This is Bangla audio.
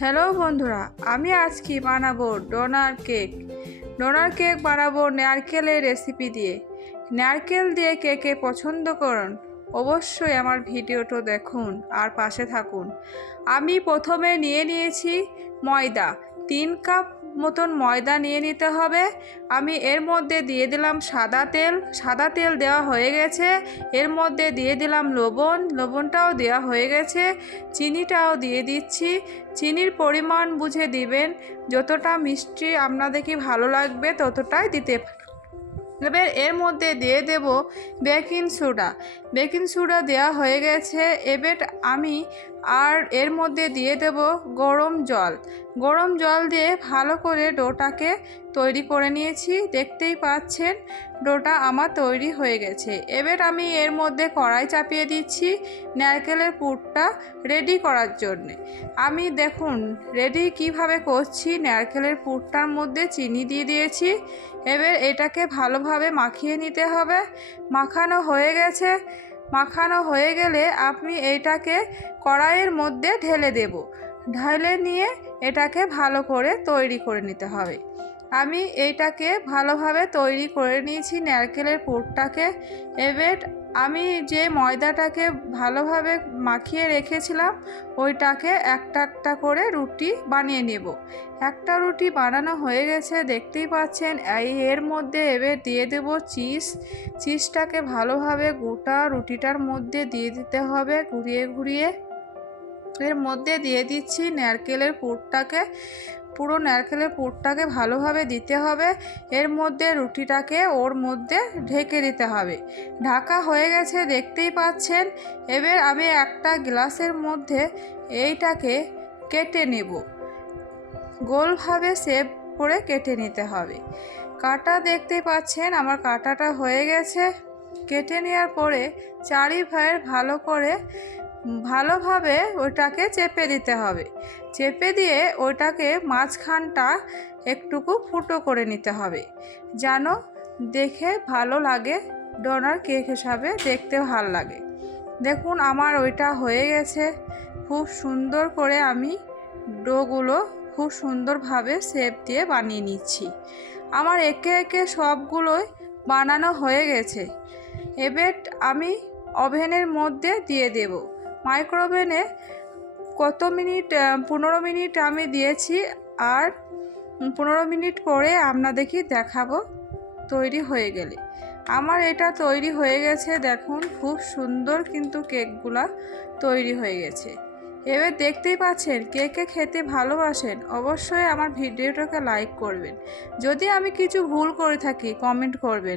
হ্যালো বন্ধুরা, আমি আজকে বানাবো ডোনার কেক। ডোনার কেক বানাবো নারকেলের রেসিপি দিয়ে। নারকেল দিয়ে কেকে পছন্দ করুন? অবশ্যই আমার ভিডিওটা দেখুন আর পাশে থাকুন। আমি প্রথমে নিয়ে নিয়েছি ময়দা। তিন কাপ মতন ময়দা নিয়ে নিতে হবে। আমি এর মধ্যে দিয়ে দিলাম সাদা তেল। সাদা তেল দেওয়া হয়ে গেছে। এর মধ্যে দিয়ে দিলাম লবণ। লবণটাও দেওয়া হয়ে গেছে। চিনিটাও দিয়ে দিচ্ছি। চিনির পরিমাণ বুঝে দিবেন। যতটা মিষ্টি আপনাদের কি ভালো লাগবে ততটাই দিতে। এবার এর মধ্যে দিয়ে দেব বেকিং সোডা। বেকিং সোডা দেওয়া হয়ে গেছে। এবার আমি আর এর মধ্যে দিয়ে দেব গরম জল। গরম জল দিয়ে ভালো করে ডোটাকে তৈরি করে নিয়েছি, দেখতেই পাচ্ছেন, ডোটা আমার তৈরি হয়ে গেছে। এবার আমি এর মধ্যে কড়াই চাপিয়ে দিচ্ছি নারকেলের পুরটা রেডি করার জন্যে। আমি দেখুন রেডি কীভাবে করছি, নারকেলের পুরটার মধ্যে চিনি দিয়ে দিয়েছি। এবার এটাকে ভালোভাবে মাখিয়ে নিতে হবে। মাখানো হয়ে গেছে। মাখানো হয়ে গেলে আপনি এইটাকে কড়াইয়ের মধ্যে ঢেলে দেব। ঢেলে নিয়ে এটাকে ভালো করে তৈরি করে নিতে হবে। আমি এইটাকে ভালোভাবে তৈরি করে নিয়েছি নারকেলের পুরটাকে। এবার আমি যে ময়দাটাকে ভালোভাবে মাখিয়ে রেখেছিলাম, ওইটাকে একটা একটা করে রুটি বানিয়ে নেব। একটা রুটি বানানো হয়ে গেছে, দেখতেই পাচ্ছেন। এই এর মধ্যে এবার দিয়ে দেব চিজ। চিজটাকে ভালোভাবে গোটা রুটিটার মধ্যে দিয়ে দিতে হবে, ঘুরিয়ে ঘুরিয়ে। এর মধ্যে দিয়ে দিচ্ছি নারকেলের পুরটাকে। পুরো নারকেলের পুরটাকে ভালোভাবে দিতে হবে। এর মধ্যে রুটিটাকে ওর মধ্যে ঢেকে দিতে হবে। ঢাকা হয়ে গেছে, দেখতেই পাচ্ছেন। এবার আমি একটা গ্লাসের মধ্যে এইটাকে কেটে নেব। গোলভাবে সেভ করে কেটে নিতে হবে। কাটা দেখতে পাচ্ছেন, আমার কাটাটা হয়ে গেছে। কেটে নেওয়ার পরে চারি ভাইয়ের ভালো করে ভালোভাবে ওইটাকে চেপে দিতে হবে। চেপে দিয়ে ওইটাকে মাঝখানটা একটুকু ফুটো করে নিতে হবে। যেন দেখে ভালো লাগে, ডোনার কেক হিসাবে দেখতে ভালো লাগে। দেখুন, আমার ওইটা হয়ে গেছে। খুব সুন্দর করে আমি ডোগুলো খুব সুন্দরভাবে শেপ দিয়ে বানিয়ে নিচ্ছি। আমার একে একে সবগুলোই বানানো হয়ে গেছে। এবার আমি ওভেনের মধ্যে দিয়ে দেব। মাইক্রোওভেনে কত মিনিট পনেরো মিনিট আমি দিয়েছি আর পনেরো মিনিট পরে আপনাদেরকে দেখাবো, তৈরি হয়ে গেলে। আমার এটা তৈরি হয়ে গেছে, দেখুন, খুব সুন্দর কিন্তু কেকগুলা তৈরি হয়ে গেছে। এবার দেখতেই পাচ্ছেন, কে কে খেতে ভালোবাসেন, অবশ্যই আমার ভিডিওটাকে লাইক করবেন। যদি আমি কিছু ভুল করে থাকি, কমেন্ট করবেন।